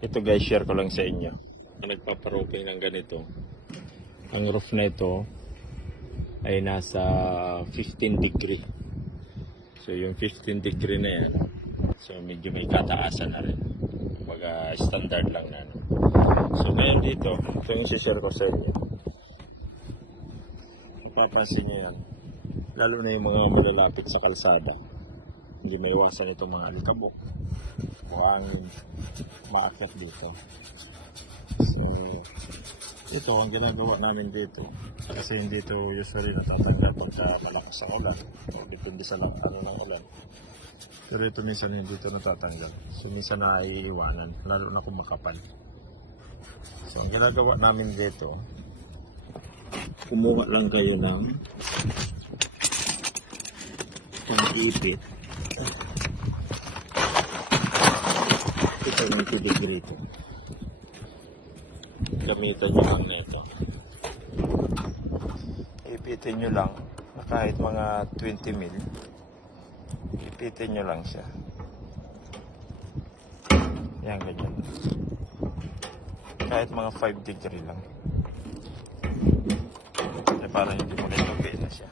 Ito guys, share ko lang sa inyo. Nagpaparoping ng ganito. Ang roof na ito ay nasa 15 degree. So yung 15 degree na yan, so medyo may kataasan na rin. Kumbaga standard lang na. So ngayon dito, ito yung share ko sa inyo. Napapansin nyo yan. Lalo na yung mga malalapit sa kalsada. Hindi maiwasan itong mga alikabok. Buhangin, maakyat dito. So, ito ang ginagawa namin dito. Kasi hindi ito usually natatanggal pagka malakas ang ulan. O depende sa lang ano ng ulan. Pero ito minsan hindi ito natatanggal. So, minsan naiiwanan. Lalo na kung makapal. So, ang ginagawa namin dito, kumuha lang kayo ng pang-ipit. Ito yung 90 degree ito. Gamitan nyo lang na ito. Ipitin nyo lang na kahit mga 20 mil. Ipitin nyo lang siya. Yan, ganyan. Kahit mga 5 degree lang. Para hindi mo na itupi na siya.